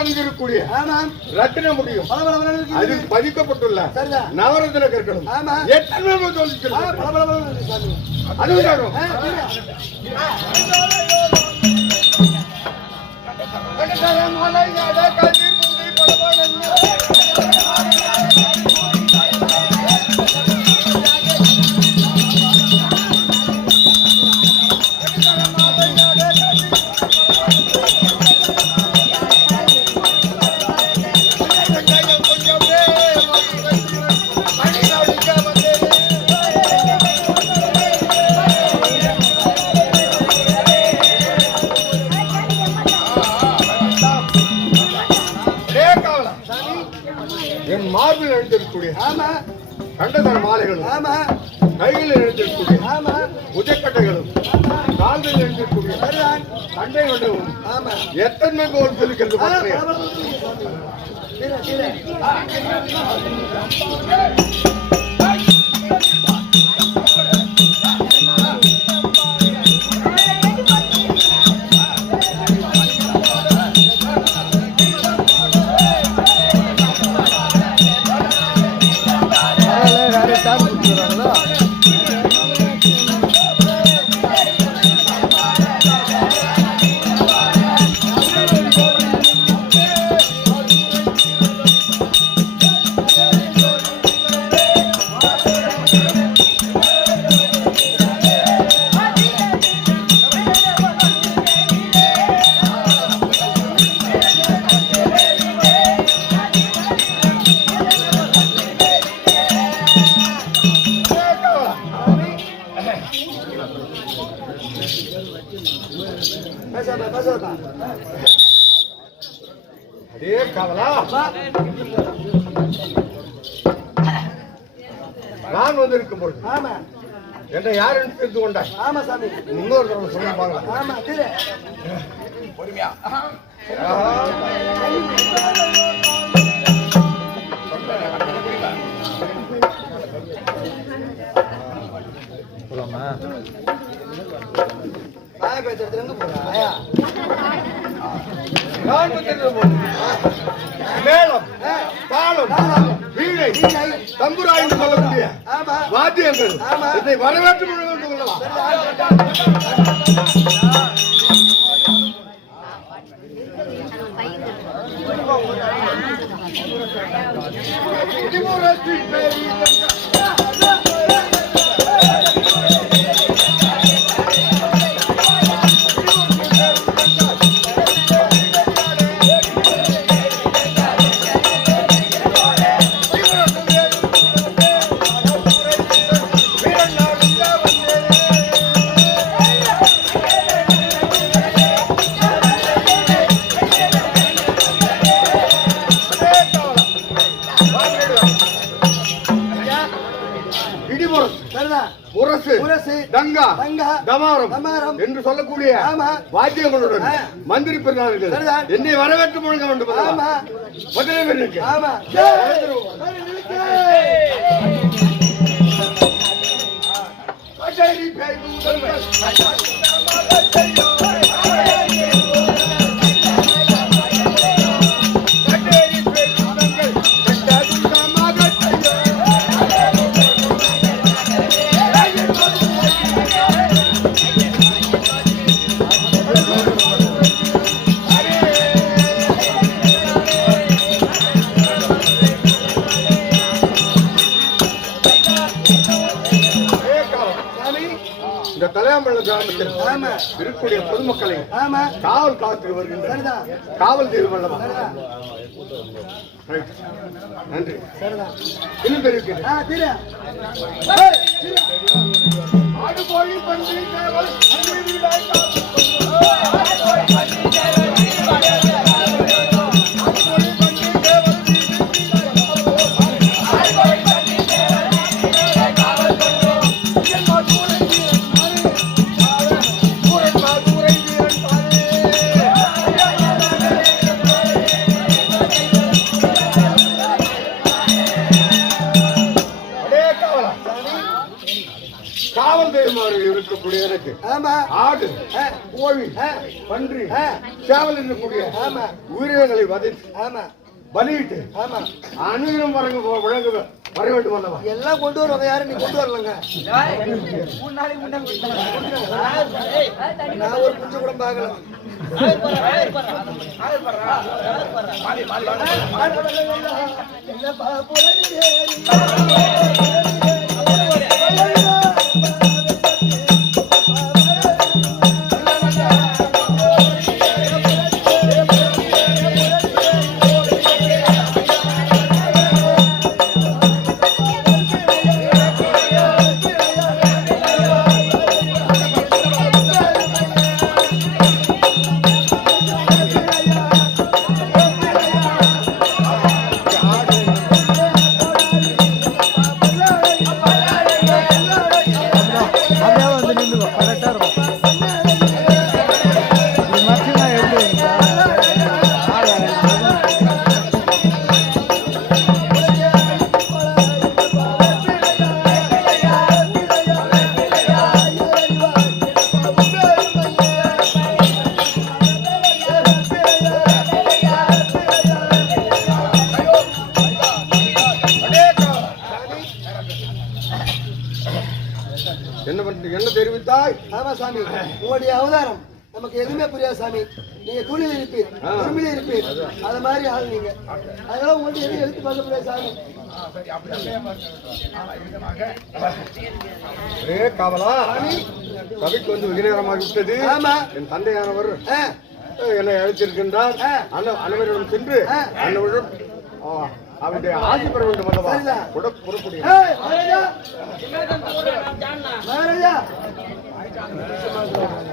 அணிந்திருக்கக்கூடிய ரத்தின முடியும் அதில் பதிக்கப்பட்டுள்ள நவரத்தின கற்களும் எத்தனை அதுவும் மார்பில் எழுந்திருக்கக்கூடிய கண்டதர மாலைகளும் கைகளில் எழுந்திருக்கக்கூடிய உஜக்கட்டைகளும் கால்களில் எழுந்திருக்கக்கூடிய கண்டை வண்டவும் எத்தனை போல் சொல்லிக்கிறது நான் வந்திருக்கும் பொழுது என்ன யாரு தெரிந்து கொண்டாய்? ஆமா சாமி, இன்னொரு தடவை சொல்லுவாங்க. ஆமா பொறுமையா மேளம் தாளம் வீணை தம்புராய் என்று சொல்லக்கூடிய வாத்தியங்கள் இதை வரவேற்று கொள்ளலாம். என்று சொல்லக்கூடிய வாத்தியங்களுடன் மந்திரி பெருநாள்கள் என்னை வரவேற்று முழங்க வேண்டும். கிராமத்தில் இருக்கக்கூடிய பொதுமக்களை காவல் காத்து வருகின்ற காவல் தெய்வம் அல்லவா? நன்றி. இன்னும் தெரிவிக்கிறேன். காவல் தெய்வமாக இருக்கக்கூடிய எனக்கு ஆடு, கோழி, பன்றி, சேவல் இருக்கக்கூடிய உயிரினங்களை வதைத்து பலியிட்டு அனுதினம் வழங்க வர வேண்டும் அல்லவா? எல்லாம் கொண்டு வருவாங்க. யாரும் நீ கொண்டு வரலங்க. நான் ஒரு குஞ்சு கூட பார்க்கல. என்ன தெரிவித்தாய்? ஆமா சாமி, உங்களுடைய அவதாரம் நமக்கு எதுவுமே புரியாது சாமி. நீங்க தூணில் இருப்பீர், உரிமையில இருப்பீர், அது மாதிரி ஆள் நீங்க. அதனால உங்களுக்கு எதுவும் எழுத்து பார்க்க முடியாது சாமி. காவலா, சபைக்கு வந்து வெகு நேரமாகி விட்டது. என் தந்தையானவர் என்னை அழைத்திருக்கின்றார். அனைவரிடம் சென்று அனைவரிடம் அவருடைய ஆசி பெற வேண்டும் அல்லவா? புறப்படும்.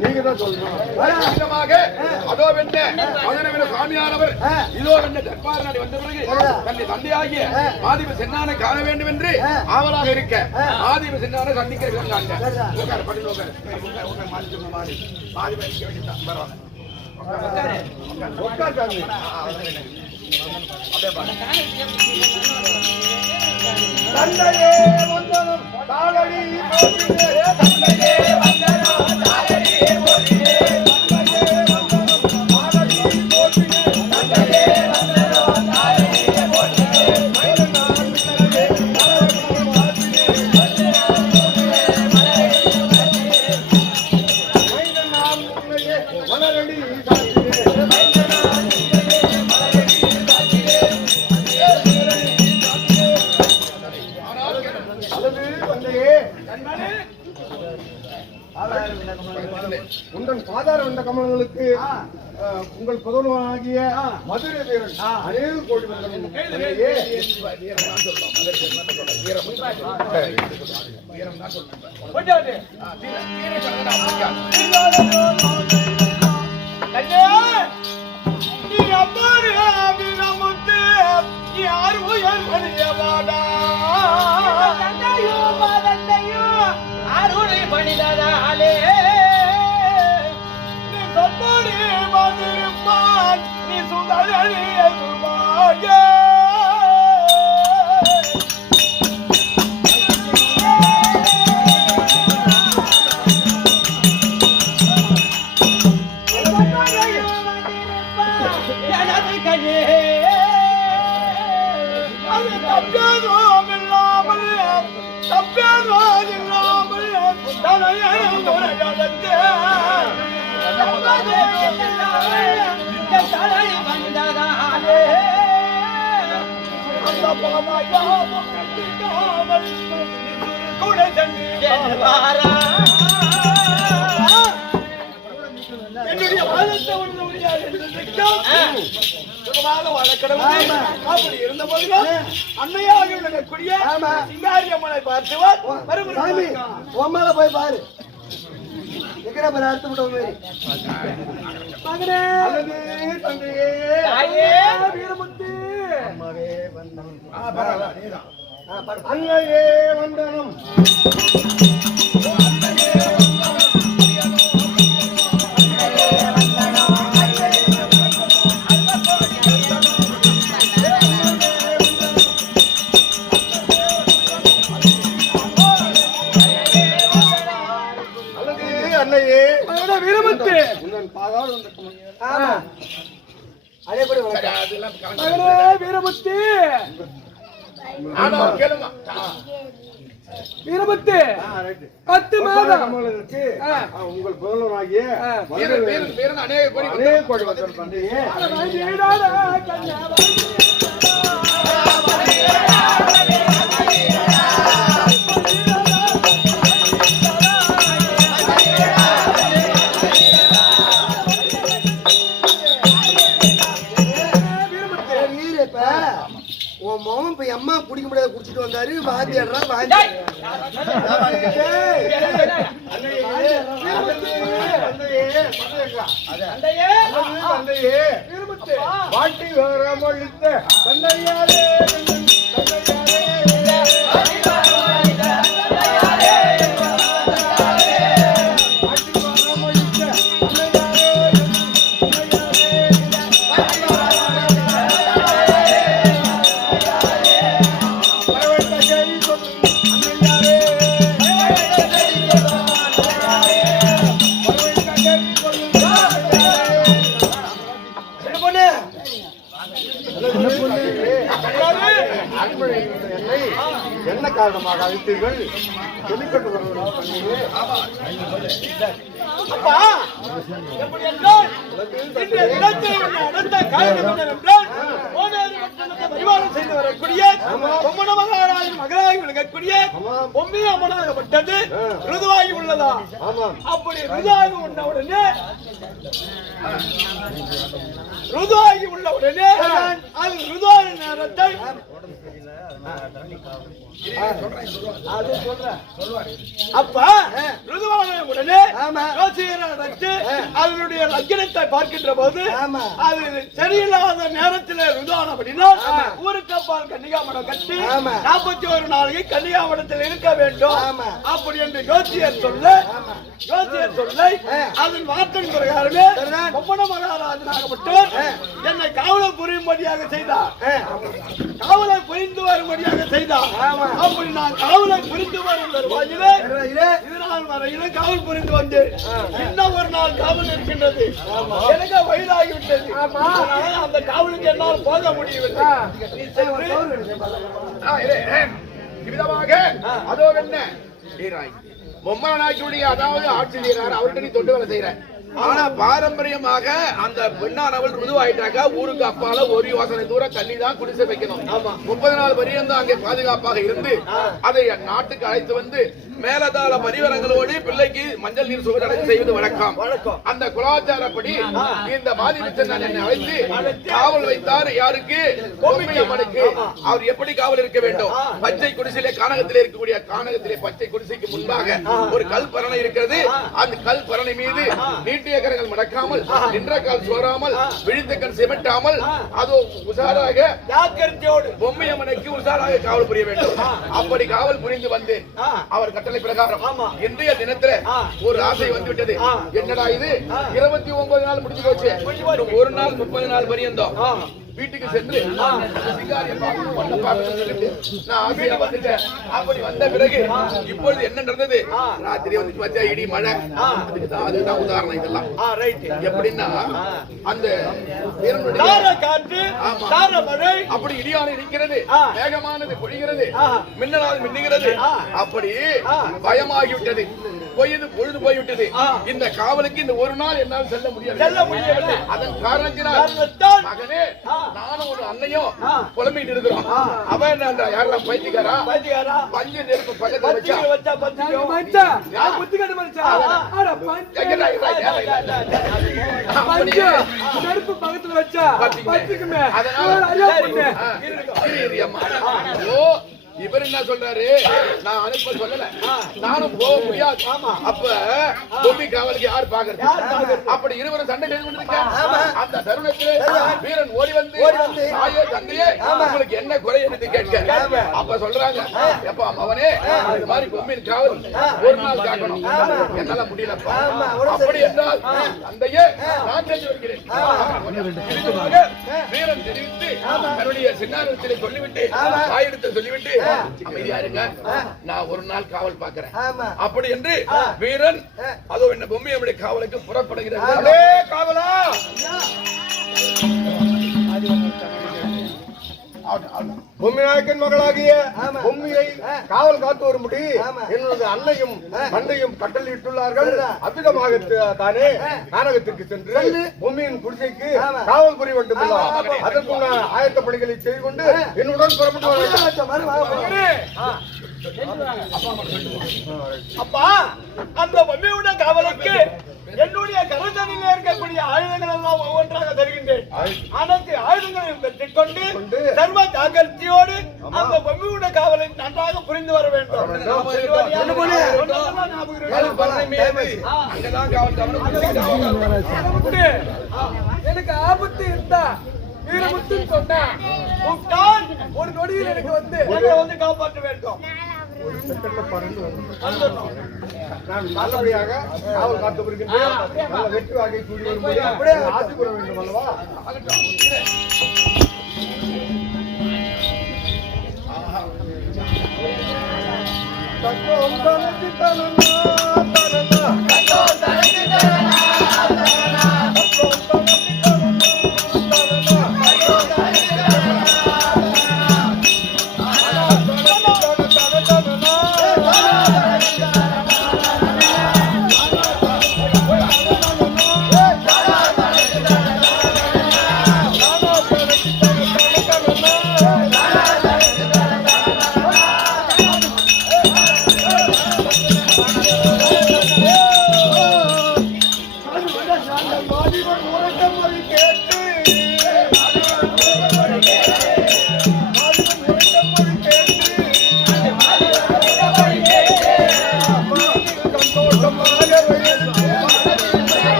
நீங்க தான் சொல்லணும். அதோ வெண்ண சுவாமியானவர் இதோ வெண்ண தற்பார நாடி வந்த பிறகு தன்னை தந்தையாகிய ஆதிப சென்னானை காண வேண்டும் என்று ஆவலாக இருக்க ஆதிப சென்னானை சந்திக்க தந்தையே வந்தனம் தாளடி தந்தையே வந்தனம் தாளடி உங்கள் சாதாரண வந்த கமலங்களுக்கு உங்கள் புதல்வனாகிய மதுரை வீரன் அநேக கோடி அருளை பணிதனாலே நீ சொப்படி வந்திருப்பான் நீ சுதழிய சுபாக எனது கையே அது தப்பேதும் இல்லாமல் தப்பேதும் இல்லாமல் தலையை முறையடத்தே தலை வந்ததாலே அந்த பாமாயாவும் கட்டிக்காமல் கூட சென்று வாரா என்னுடைய வாதத்தை ஒன்று முடியாது சுகமாக வளர்க்கிறவங்க அப்படி இருந்த போதிலும் அன்னையாக விளங்கக்கூடிய சிங்காரி அம்மனை பார்த்துவார் உம்மால போய் பாரு எங்கடா பாரு அறுத்து விட்டவங்க மகனே வீரமுத்து அன்னையே வந்தனம் அன்னையே வீரமுத்து அதேபடி வீரமுத்து வீரமுத்து 10 மாதம் உங்கள் புதல்வராகிய அநேக கோடி தந்தையே உன் மகன் இப்ப அம்மா குடிக்க முடியாத குடிச்சிட்டு வந்தாரு வாந்தி ஆடுறா வாந்தி வாட்டி வரமளித்த தந்தையாரே என்ன காரணமாக அழைத்தீர்கள் சொல்லிக்கொண்டு மகளாகி விளங்கக்கூடிய பொம்மி அம்மனாகப்பட்டது ருதுவாகி உள்ளதா? அப்படி ருதுவாகி உடனே ருதுவாகி உள்ள உடனே அது ருதுவான நேரத்தை அப்ப ருதுவான உடனே அதனுடைய லக்கினத்தை பார்க்கின்ற போது அது சரியில்லாத நேரத்தில் ருதுவான அப்படின்னா ஊருக்கு அப்பால் கன்னிகாமடம் கட்டி 41 நாளைக்கு கன்னிகாமடத்தில் இருக்க வேண்டும் அப்படி என்று ஜோசியர் சொல்ல அதன் வார்த்தையின் பிரகாரமே பொம்மன மகாராஜனாகப்பட்டவர் என்னை காவலை புரியும்படியாக செய்தார். காவலை புரிந்து வரும்படியாக செய்தார். அப்படி நான் காவலை புரிந்து வரும் வகையிலே இதனால் வரையிலே காவல் புரிந்து வந்தேன். இன்னும் ஒரு நாள் காவல் இருக்கின்றது. எனக்கு வயதாகிவிட்டது. அந்த காவலுக்கு என்னால் போக முடியவில்லை. அதோ என்ன பொம்மனாக்கியுடைய அதாவது ஆட்சியர் அவர்கிட்ட நீ தொண்டு வேலை செய்யற. ஆனா பாரம்பரியமாக அந்த பெண்ணானவள் ருதுவாயிட்டாக்கா ஊருக்கு அப்பால ஒரு யோசனை தூரம் தண்ணி தான் குடிசை வைக்கணும். 30 நாள் வரையும் தான் அங்கே பாதுகாப்பாக இருந்து அதை நாட்டுக்கு அழைத்து வந்து மேலதாள பரிவரங்களோடு பிள்ளைக்கு மஞ்சள் நீர் சுகதடை செய்வது வழக்கம். அந்த குலாச்சாரப்படி இந்த மாதிரிச்சன் என்னை அழைத்து காவல் வைத்தார். யாருக்கு? பொம்மியம்மனுக்கு. அவர் எப்படி காவல் இருக்க வேண்டும்? பச்சை குடிசையிலே கானகத்திலே இருக்கக்கூடிய கானகத்திலே பச்சை குடிசைக்கு முன்பாக ஒரு கல் பரணை இருக்கிறது. அந்த கல் பரணை மீது நீட்டிய கரங்கள் மடக்காமல் நின்ற கால் சோறாமல் விழித்த கண் சிமெட்டாமல் அதோ உசாராக பொம்மியம்மனுக்கு உசாராக காவல் புரிய வேண்டும். அப்படி காவல் புரிந்து வந்தேன். அவர் கட்டளை பிரகாரம் இன்றைய தினத்துல ஒரு ஆசை வந்துவிட்டது. என்னடா இது 29 நாள் முடிஞ்சு போச்சு. ஒரு நாள் 30 நாள் பரியந்தம் வீட்டுக்கு சென்று நான் ஆசையா வந்துட்டேன். அப்படி வந்த பிறகு இப்பொழுது என்ன நடந்தது? ராத்திரி வந்து வச்சா இடி மழை. அதுதான் உதாரணம். இதெல்லாம் எப்படின்னா அந்த காற்று சார மழை அப்படி இடியான இருக்கிறது, வேகமானது பொழிகிறது, ஆஹா. மின்னலால் மின்னுகிறது. அப்படி பயமாகிவிட்டது, பொழுது போய்விட்டது. இந்த காவலுக்கு இந்த ஒரு நாள் என்னால் செல்ல முடியவில்லை. அதன் காரணத்தினால் மகனே, நானும் ஒரு அன்னையும் புலம்பிட்டு இருக்கிறோம். அவன் யாரா பைத்தியக்காரா, பஞ்சு நெருப்பு பக்கத்துல வச்சா நெருப்பு பக்கத்துல வச்சா இவர் என்ன சொல்றாரு, நான் அனுப்ப சொல்லல, நானும் போக முடியாது. அப்ப பொம்மி காவலுக்கு யார் பாக்குறது? அப்படி இருவரும் சண்டை செய்து கொண்டிருக்காங்க. அந்த தருணத்தில் வீரன் ஓடி வந்து தாயே தந்தையே உங்களுக்கு என்ன குறை என்று கேட்க. அப்ப சொல்றாங்க, எப்பா அவனே இது மாதிரி பொம்மியின் காவல் ஒரு நாள் காக்கணும், என்னால முடியலப்பா. அப்படி என்றால் தந்தையே நான் செஞ்சு வைக்கிறேன். வீரன் தெரிவித்து தன்னுடைய சின்னாரத்திலே சொல்லிவிட்டு தாயிடத்தை சொல்லிவிட்டு அமைதியா இருங்க, நான் ஒரு நாள் காவல் பார்க்கிறேன் அப்படி என்று வீரன் அதோ என்ன பொம்மி நம்முடைய காவலுக்கு புறப்படுகிறார். காவலா பொம்மி நாயக்கன் மகளாகிய பொம்மியை காவல் காத்து வரும்படி என்னுடைய அன்னையும் தந்தையும் கட்டளையிட்டுள்ளார்கள். அவ்விதமாக தானே கானகத்திற்கு சென்று பொம்மியின் குடிசைக்கு காவல் புரிய வேண்டும். அதற்குள்ள ஆயத்த பணிகளை செய்து கொண்டு என்னுடன் புறப்பட்டு அப்பா, அந்த பொம்மையுடைய காவலுக்கு என்னுடைய கருத்தனில் இருக்கக்கூடிய ஆயுதங்கள் எல்லாம் ஒவ்வொன்றாக தருகின்றேன். அனைத்து ஆயுதங்களையும் பெற்றுக்கொண்டு சர்வ ஜாக்கிரதையோடு அந்த பொம்மையுடைய காவலை நன்றாக புரிந்து வர வேண்டும். எனக்கு ஆபத்து இருந்தா வீரமுத்து சொன்னா ஒரு நொடியில் எனக்கு வந்து காப்பாற்ற வேண்டும். நான் நல்லபடியாக காவல் காத்து வருகின்றேன். வெற்றி வாகை கூடி வரும்போது அப்படியே ஆட்சி கூற வேண்டும் அல்லவா?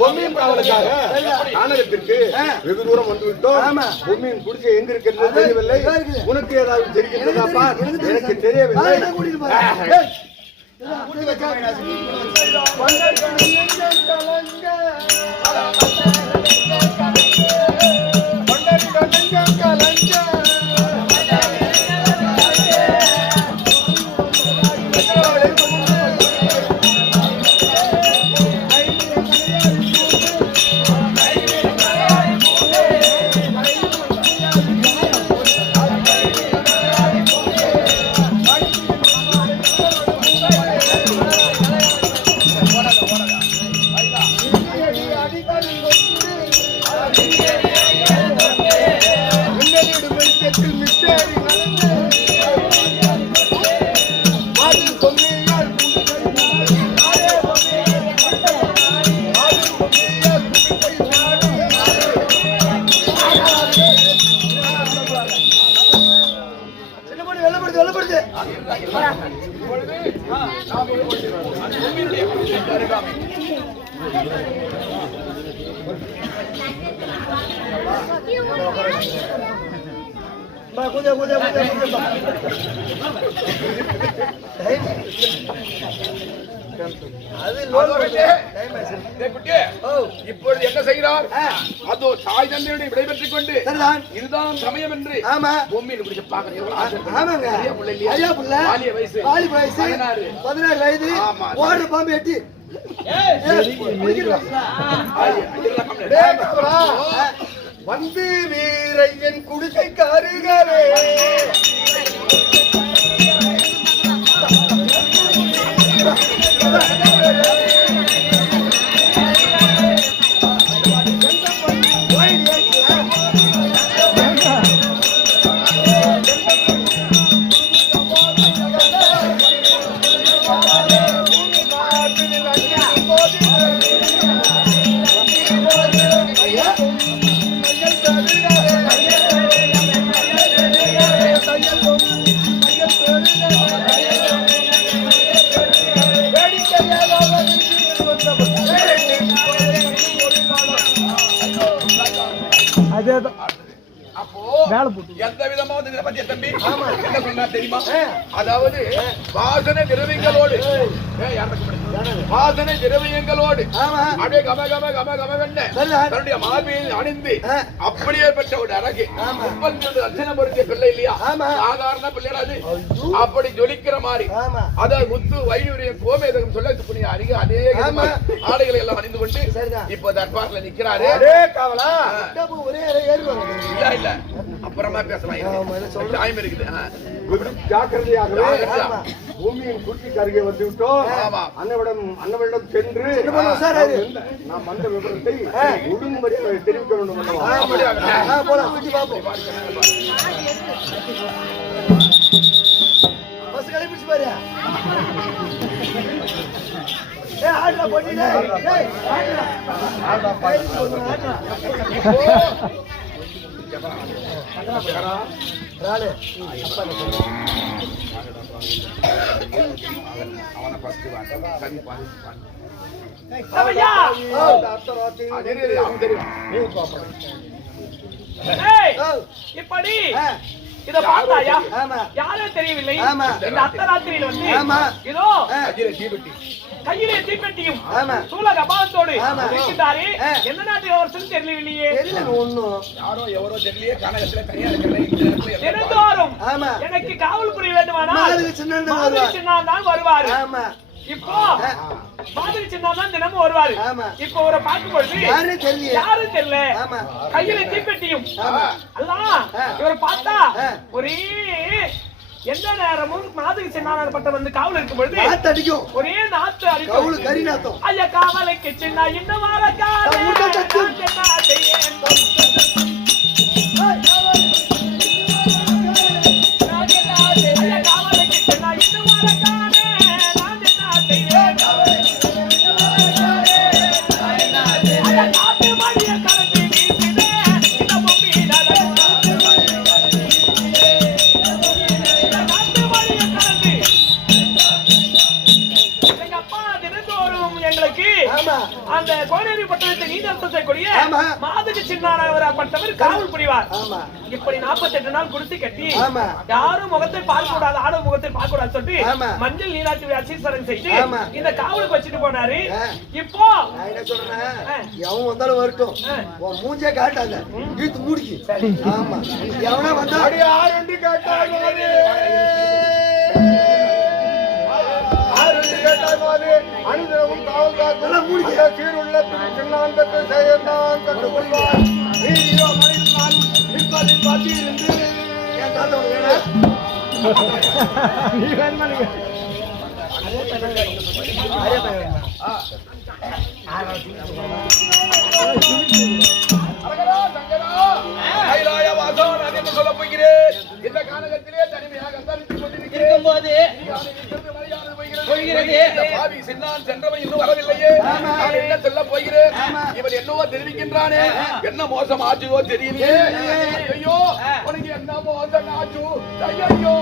பொம்மியின் காவலுக்காக கானகத்திற்கு வெகு தூரம் வந்துவிட்டோம். பொம்மியின் குடிசை எங்க இருக்கிறது தெரியவில்லை. உனக்கு ஏதாவது தெரிகின்றதாப்பா? எனக்கு தெரியவில்லை. இப்பொழுது நாம் அந்த பொம்மையினுடைய அருகாமை இப்பொழுது என்ன செய்கிறார்? அதோ தாய் தந்தையுடைய விடைபெற்றுக் கொண்டு இதுதான் சமயம் என்று பொம்மையை பிடிச்ச வயசு 16 வயது ஓடுற பாம்பு எட்டி வந்து வீரையன் குடிசைக்காருகளே அப்போ எந்த விதமா தம்பி என்ன சொன்னா தெரியுமா? அதாவது வாசனை திரவியங்களோடு வாசனை திரவியங்களோடு அப்படியே கம கம கம கமவென்ன தன்னுடைய மார்பில் அணிந்து அப்படியே பெற்ற ஒரு அழகு 32 லட்சணம் பொருத்திய பிள்ளை இல்லையா? சாதாரண பிள்ளைடாது. அப்படி ஜொலிக்கிற மாதிரி அதாவது முத்து வைடூரிய கோமேதகம் சொல்ல புனிய அருக அதே ஆடைகளை எல்லாம் அணிந்து கொண்டு இப்ப தர்பார்ல நிக்கிறாரு. இல்ல இல்ல அப்புறமா பேசலாம், டைம் இருக்குது. ஜாக்கிரதையாக பூமியின் குட்டிக்கு அருகே வந்து விட்டோம். அண்ணவிடம் சென்று நாம் வந்த விவரத்தை ஒழுங்குமுறையாக தெரிவிக்க வேண்டும். இப்படி இத பார்த்தாயா? யாரும் தெரியவில்லை. இந்த அர்த்தராத்திரியில் வந்து இதோ கையிலே தீப்பெட்டியும் சூலக அபாவத்தோடு இருக்கின்றாரே. என்ன நாட்டில் அவர் தெரியவில்லையே. யாரோ எவரோ தெரியலையே. கனகத்துல தனியா தினந்தோறும் எனக்கு காவல் புரிய வேண்டுமானால் சின்ன தான் வருவாரு. இப்போ மாதிரி சின்ன தான் தினமும் வருவாரு. இப்போ ஒரு பார்க்கும் பொழுது யாரும் தெரியல. கையில தீப்பெட்டியும் எல்லாம் இவரை பார்த்தா ஒரே எந்த நேரமும் மாதிரி சின்ன பட்ட வந்து காவல் இருக்கும் பொழுது ஒரே நாத்து அடிக்கும். ஐயா காவலுக்கு சின்ன இன்னும் வர அந்த கோனேரி பட்டணத்தை நீதிமன்றத்தை செய்யக்கூடிய மாதவி சின்னானவர் காவல் புரிவார். இப்படி 48 நாள் குடித்து கட்டி யாரும் முகத்தை பார்க்க கூடாது, ஆடவ முகத்தை பார்க்க கூடாது சொல்லிட்டு மஞ்சள் நீராட்சி அசீசரம் செய்து இந்த காவலுக்கு வச்சுட்டு போனாரு. இப்போ என்ன சொல்றேன், எவன் வந்தாலும் வரட்டும், மூஞ்சே காட்டாத இழுத்து மூடிக்கு. ஆமா, எவனா வந்தா அனுதினமும் காவல் காத்து முடிக்க சீருள்ள சின்னாந்தத்தை செய்யத்தான் கண்டுகொள்வார். நீதியோ மனிதனால் நிற்பதில் பற்றி இருந்து என் தாத்தா நீ வேணுமா? சொல்ல போகிறேன். இந்த காலகத்திலே தனிமையாக இருக்கும் போது சென்றவன் இன்னும் வரவில்லையே. நான் என்ன சொல்ல போகிறேன்? இவன் என்னவோ தெரிவிக்கின்றானே, என்ன மோசம் ஆச்சுவோ தெரியலையே. ஐயோ உனக்கு என்ன மோசம் ஆச்சு? ஐயோ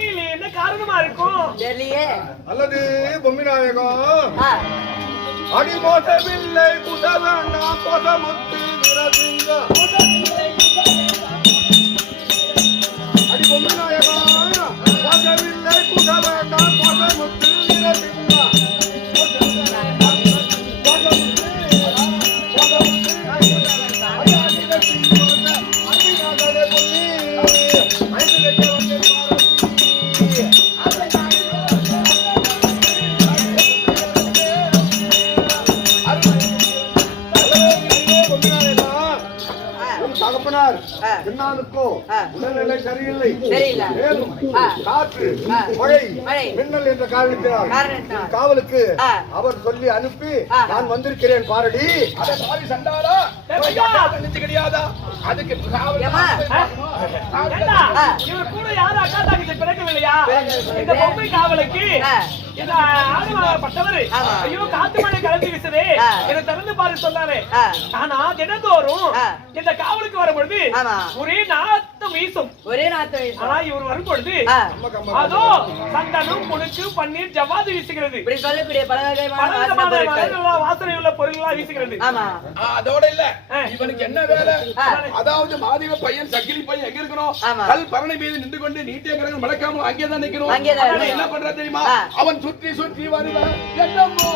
தெரியல என்ன காரணமா இருக்கும் தெரியலையே. அல்லது பொம்மி நாயகம் ஆ, அடிமோசமில்லை குசவண்ணா கொசமுத்து விரசிங்க அடி பொம்மி நாயகம் கொசவில்லை குசவண்ணா கொசமுத்து விரசிங்க தகப்பனார் பின்னாலுக்கோ உடல்நிலை சரியில்லை சரியில்லை. மேலும் ஆ. காற்று ஆ. மழை மழை. மின்னல் என்ற காரணத்தினால் காரணத்தினால். காவலுக்கு ஆ. அவர் சொல்லி அனுப்பி ஆ. நான் வந்திருக்கிறேன் பாரடி அட பாவி சண்டாளா நினைச்சு கிடையாதா அதுக்கு காவல் ஏம்மா? ஏண்டா, ஆ. இவர் கூட யாரும் அக்கா தங்கச்சி பிறக்கவில்லையா பிறக்கவில்லை. இந்த பொம்மை காவலுக்கு ஆ. இந்த ஆடுபட்டவர் ஆமா. ஐயோ காத்து மழை கலந்து வீசுதே ஆ. இதை திறந்து பாரு சொன்னாரு ஆ. ஆனா தினந்தோறும் ஆ. இந்த காவலுக்கு வரும் பொழுது ஆமா. ஒரே நாத்தம் வீசும் ஒரே நாத்து ஆனா இவர் வரும் பொழுது ஆ. அதோ சந்தனம் புழுக்கு பன்னீர் ஜவ்வாது வீசுகிறது இப்படி சொல்லக்கூடிய பல வகையான வாசனை பலவிதமான பொருட்கள். வாசனை உள்ள பொருள்களா வீசுகிறது ஆமா. அதோட இல்ல ஆ. இவனுக்கு என்ன வேலை ஆ. அதாவது மாதவ பையன் சக்கிலி பையன் எங்க இருக்கணும் ஆமா. கல் பரணி மீது நின்று கொண்டு நீட்டிய கிரகம் மடக்காம அங்கேதான் நிக்கணும் அங்கேதான் அவன் இருக்கணும். என்ன பண்ற தெரியுமா ஆ. அவன் சுற்றி சுற்றி வருவான் என்னமோ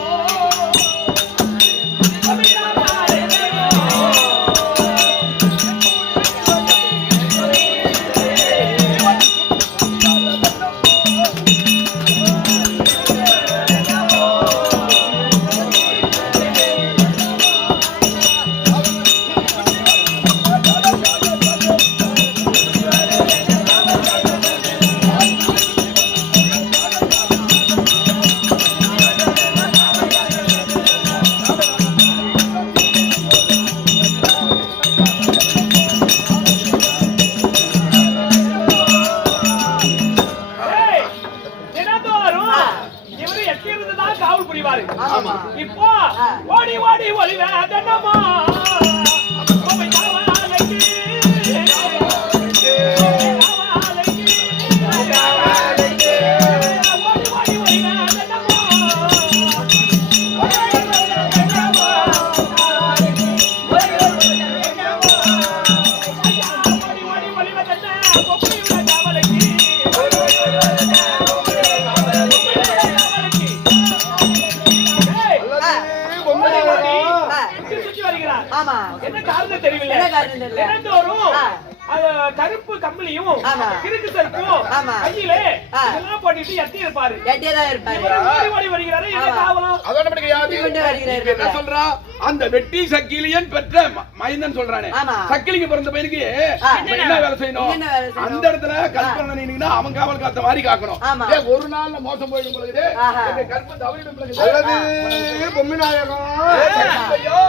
ஏய், தினந்தோறும் இவரு எட்டியிருந்துதான் காவல் புரிவாரு ஆமா. இப்போ ஓடி ஓடி ஒளி வேதனமா பொம்மை காவலுக்கு ஓடி ஓடி ஒளி வேதனமா ஓடி ஓடி ஒளி வேதன பொம்மையுள்ள காவலுக்கு அல்லது பொம்மி நாயகம் சுற்றி வருகிறார் ஆமா. என்ன காரணம் தெரியவில்லை என்ன காரணம் தெரியல. தினந்தோறும் ஆ. அது கருப்பு கம்பளியும் ஆமா. கிறுக்கு சருக்கும் ஆமா. கையிலே ஆ. இதெல்லாம் போட்டுட்டு எட்டி இருப்பாரு எட்டியதான் இருப்பாரு. இவரு ஓடி ஓடி வருகிறாரு என்ன ஆமா. காவலம் அதோட மட்டும் கிடையாது. கொண்டு வருகிறார். இப்ப என்ன சொல்றான் அந்த வெட்டி சக்கிலியன் பெற்ற மைந்தன் சொல்றானே ஆமா. சக்கிலிக்கு பிறந்த பையனுக்கு ஆ. இப்ப என்ன வேலை செய்யணும் என்ன வேலை செய்யணும்? அந்த இடத்துல கல்பனை நின்னீங்கன்னா அவன் காவல் காத்த மாதிரி காக்கணும் ஆமா. ஏன் ஒரு நாள்ல மோசம் போயிடும் பொழுது ஆஹா. கல்பம் தவறிடும் பொழுது அல்லது பொம்மி நாயகம் ஐயோ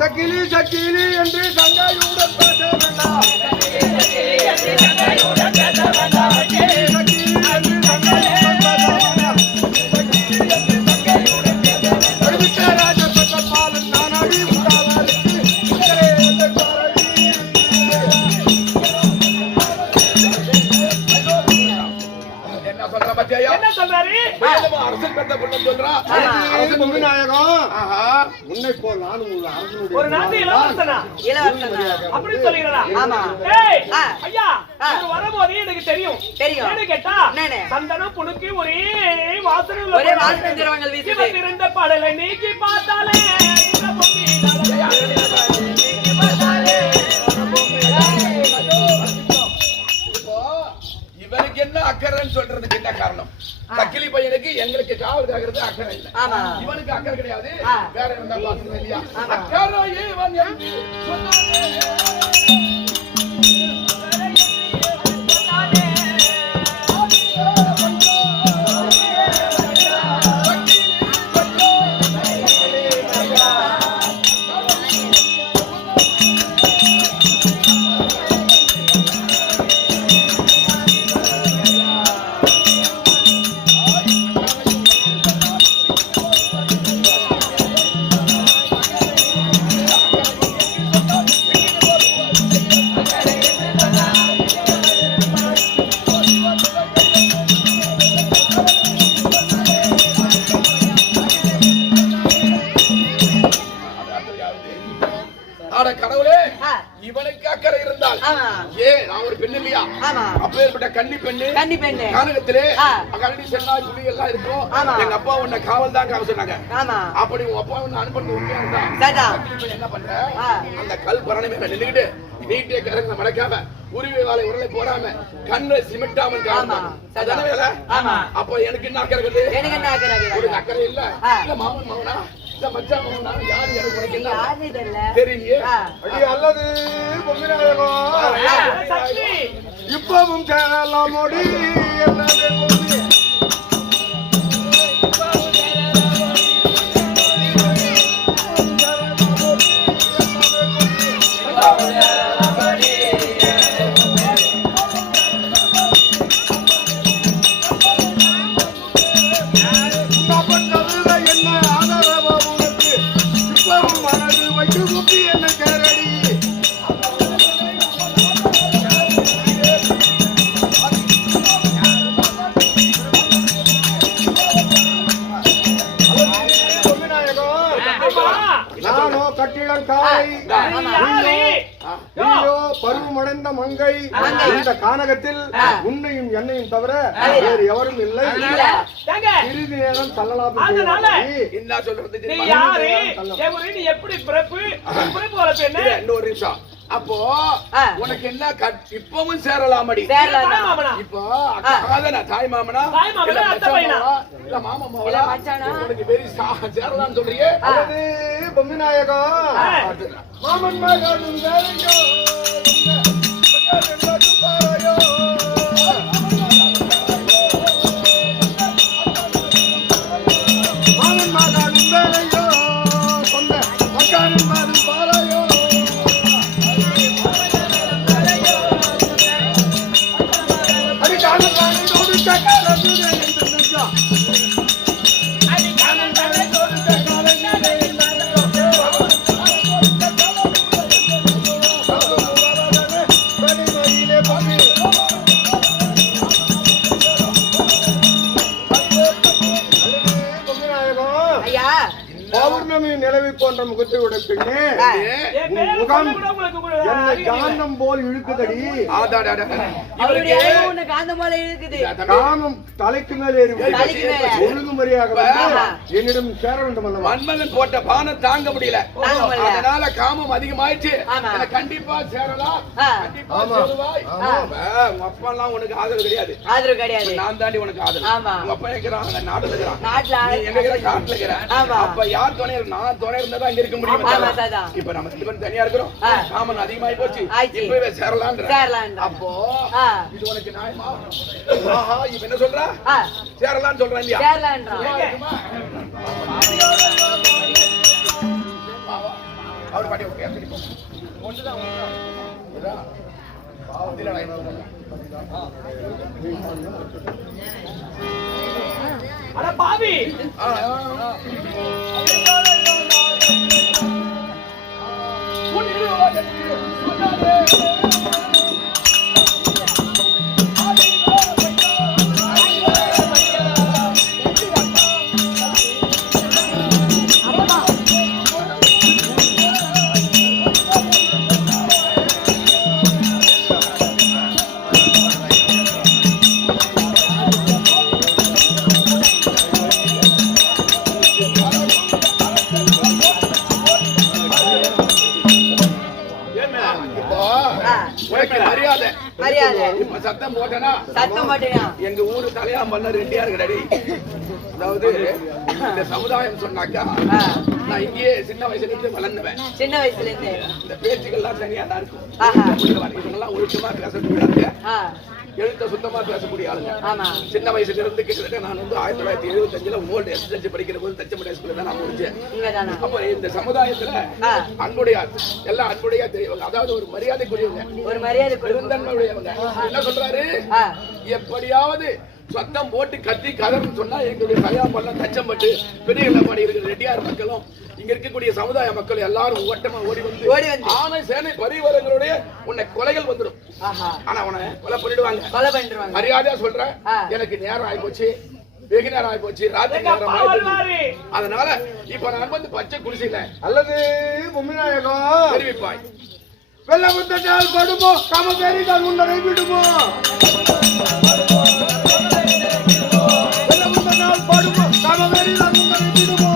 சக்கிலி சக்கிலி என்று சங்கையுடன் பேச வேண்டாம் சக்கிலி என்று சங்கையுடன் பேச வேண்டாம் அறிவித்த ராஜபட்ட பாலன் நான் அடி உண்டாவாருக்கு இந்த பாரதி என்ன சொல்ற பத்தியா என்ன சொல்றாரு அரசன் பெற்ற பொண்ணு சொல்றான் அல்லது பொம்மி நாயகம் ஆஹா உன்னை போல் நானும் ஒரு அரசனுடைய ஒரு நாட்டு இளவரசனா இளவரசனா. அப்படி சொல்லுகிறா ஆமா. ஏய் ஆ. ஐயா ஆ. இவர் வரும்போதே எனக்கு தெரியும் தெரியும். ஏன்னு கேட்டா என்னன்னு? சந்தனம் புழுக்கு ஒரே வாசனை உள்ள ஒரே பொருள். வாசனை திரவங்கள் வீசுது. இவன் திறந்த பாடலை நீக்கி பார்த்தாலே இந்த பொம்மி நீக்கி பார்த்தாலே இப்போ இவனுக்கு என்ன அக்கறைன்னு சொல்றதுக்கு என்ன காரணம் சக்கிலி பையனுக்கு எங்களுக்கு காவல் காக்கிறது அக்கறை இல்ல ஆமா. இவனுக்கு அக்கறை கிடையாது ஆ. வேற என்ன பாக்கணும் இல்லையா ஆமா. அக்கறை இவன் என்று சொன்னானே. நான் ஒரு பெண் இல்லையா? ஆமா. அப்பேற்பட்ட கன்னி பெண்ணு கானகத்திலே கரடி சென்னாய் புலி எல்லாம் இருக்கும். எங்க அப்பா உன்னை காவல் தான் காவ சொன்னாங்க. அப்படி உன் அப்பா உன்னை அனுப்புறது உண்மையா இருந்தா என்ன பண்ற? அந்த கல் பரணை மேல நின்னுக்கிட்டு நீட்டே கரங்க மடக்காம உருவி வாழை உருளை போடாம கண்ணை சிமிட்டாமல் அதான வேலை. அப்ப எனக்கு என்ன அக்கறை இருக்குது? ஒரு அக்கறை இல்ல. இல்ல மாமன் மகனா இல்ல மச்சான் மகனா யாரு எனக்கு உனக்கு தெரியலையே. அடி அல்லது இப்பவும் சேரலாம் மொழி பருவமடைந்த மங்கை இந்த கானகத்தில் உன்னையும் என்னையும் தவிர வேறு எவரும் இல்லை. சிறிது நேரம் தள்ளலாம். என்ன சொல்றது? எப்படி பிறப்பு இன்னொரு நிமிஷம். அப்போ உனக்கு என்ன இப்பவும் சேரலாமடி? இப்போ தாய் மாமனா இல்ல மாமா மாவளா உனக்கு பெரிய சேரலாம் சொல்றியே? பொம்மி நாயகம் மாமன் மகனும் வேலையோ மாமன் மகனும் வேலையோ சொந்த மக்கானின் மகன் பாலையோ பௌர்ணமி நிலவி போன்ற முகத்தை விட பெண்ணே முகம் என்னை காந்தம் போல் இழுக்குதடி. காமம் தலைக்கு மேல் ஏறி ஒழுங்குமுறையாக என்னிடம் சேர வேண்டும். மன்மதன் போட்ட பானம் தாங்க முடியல, அதனால காமம் அதிகமாயிடுச்சு. கண்டிப்பா சேரலாம். உங்க அப்பா எல்லாம் உனக்கு ஆதரவு கிடையாது. நான் தாண்டி உனக்கு ஆதரவு. உங்க அப்பா இருக்கிறான் நாட்டுல இருக்கிறான், காட்டுல இருக்கிறேன். அப்ப யார் துணை இருக்கு? நான் துணை இருந்தா அங்க இருக்க முடியும். இப்ப நம்ம ரெண்டு பேரும் தனியா இருக்கிறோம். காமன் அதிகமாயி போச்சு. இப்பவே சேரலாம். அப்போ இது உனக்கு நியாயமா? இப்ப என்ன சொல்ற? சேரலான்னு சொல்றேன் இல்லையா? அவர் பாட்டி ஒன்றுதான் அட பாவி சத்தம் போட்டனா எங்க ஊரு தலையா மன்னர் ரெண்டியாரு கிடையாது. அதாவது இந்த சமுதாயம் சொன்னாக்கா நான் இங்கேயே சின்ன வயசுல இருந்து வளர்ந்துவேன். சின்ன வயசுல இருந்து இந்த பேச்சுக்கள்லாம் தனியா தான் இருக்கும். இவங்கெல்லாம் ஒழுக்கமா பேசக்கூடாது, எழுத்த சுத்தமா பேசக்கூடிய ஆளுங்க. சின்ன வயசுல இருந்து கிட்டத்தட்ட நான் வந்து 1975 ஓல்டு எஸ்எஸ்எல்சி படிக்கிற போது தச்சமடை ஸ்கூல்ல தான் நான் முடிச்சேன். அப்ப இந்த சமுதாயத்துல அன்புடைய எல்லாம் அன்புடைய தெரியவங்க, அதாவது ஒரு மரியாதைக்குரியவங்க, ஒரு மரியாதை பெருந்தன்மையுடையவங்க. என்ன சொல்றாரு? எப்படியாவது சத்தம் போட்டு கத்தி கதர்னு சொன்னா எங்களுடைய கல்யாணம் தச்சம்பட்டு பெரிய பாடி இருக்கிற ரெட்டியார் மக்களும் இங்க இருக்கக்கூடிய சமுதாய மக்கள் எல்லாரும் ஓட்டமா ஓடி வந்து ஆனை சேனை பரிவாரங்களுடைய உன்னை கொலைகள் வந்துடும். ஆனா உன்னை கொலை பண்ணிடுவாங்க. மரியாதையா சொல்றேன், எனக்கு நேரம் ஆயிப்போச்சு, வெகு நேரம் ஆயிப்போச்சு, ராத்திரி நேரம் ஆயிப்போச்சு. அதனால இப்ப நான் வந்து பச்சை குடிசையில அல்லது மும்மிநாயகம் தெரிவிப்பாய் வெள்ளம் வந்தால் படுமோ காமவேரி தான் முன்னரை விடுமோ வெள்ளம் வந்தால் படுமோ காமவேரி தான் முன்னரை விடுமோ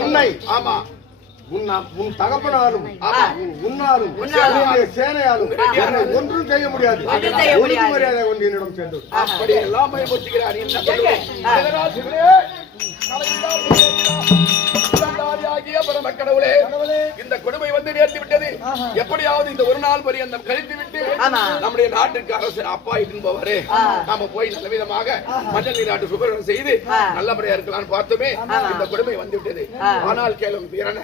உன்னை ஆமா உன் தகப்பனாலும் உன்னாலும் சேனையாலும் ஒன்றும் செய்ய முடியாது. மரியாதை கொண்டு என்னிடம் சென்று அப்படி எல்லாம் பயமுறுத்துகிறார். கடவுளே, இந்த கொடுமை வந்து நேர்த்தி விட்டது. எப்படியாவது இந்த ஒரு நாள் பரியந்தம் கழித்து விட்டு நம்முடைய நாட்டுக்கு அரசு அப்பா இட்டு போவாரு. நாம போய் நல்ல விதமாக மஞ்சள் நீராட்டு சுபரம் செய்து நல்லபடியா இருக்கலாம்னு பார்த்தோமே, இந்த கொடுமை வந்து விட்டது. ஆனால் கேளும் வீரன,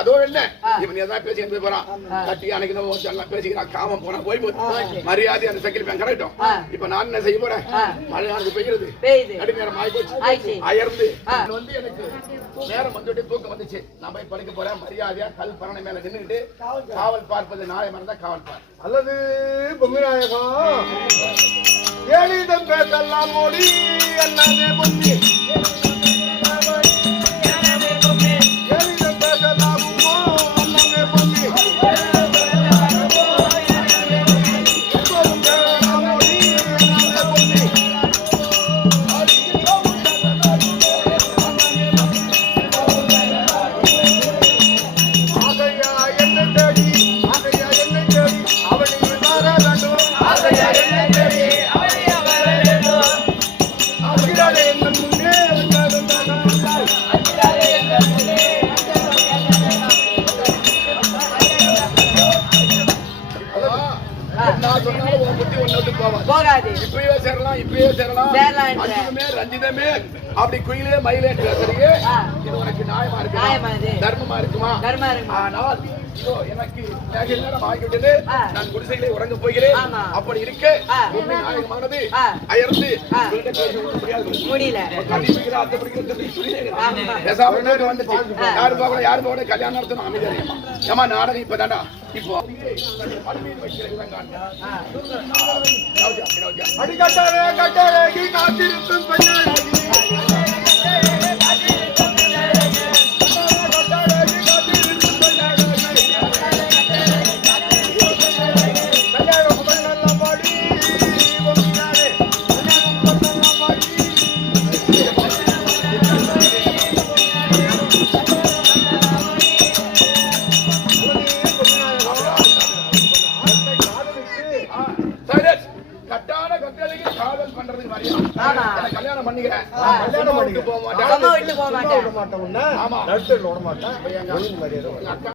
அதோ என்ன இவன் ஏதாவது பேசிக்கிட்டு போறான், கட்டி அணைக்கணும் பேசிக்கிறான், காமம் போனா போய் மரியாதை அந்த சக்கில் கரெக்டும். இப்ப நான் என்ன செய்ய போறேன், மழை நாளுக்கு பெய்கிறது, நடுநேரம் ஆகி போச்சு, அயர்ந்து வந்து எனக்கு நேரம் வந்துட்டு தூக்கம் வந்துச்சு. நான் போய் படிக்க போறேன். மரியாதையா கல் பரணை மேல நின்றுட்டு காவல் பார்ப்பது நாளை மறந்தா காவல் பார். அல்லது பொம்மிநாயகம் ஏழிதம் பேசலாம் மொழி எல்லாமே பொம்மி ரஞ்சிதமே அப்படி குயிலே மயிலே பேசுறீங்க. இது உனக்கு நியாயமா இருக்கு, தர்மமா இருக்குமா? ஆனால் இதோ எனக்கு நேரம் ஆகிவிட்டது. நான் குடிசைகளை உறங்க போகிறேன். அப்படி இருக்க உண்மை நாயகமானது அயர்ந்து முடியல யாரு போகல யாரு போகல கல்யாணம் நடத்தணும் அமைதியா. ஏமா நாடகம் இப்பதான்டா இப்போ அடிக்கட்டாரே கட்டாரே காத்திருக்கும் பெண்ணாகி கல்யாணம் பண்ணிக்கிறேன். கல்யாணம் பண்ணிட்டு போக மாட்டேன். ஆமா, விட மாட்டேன்.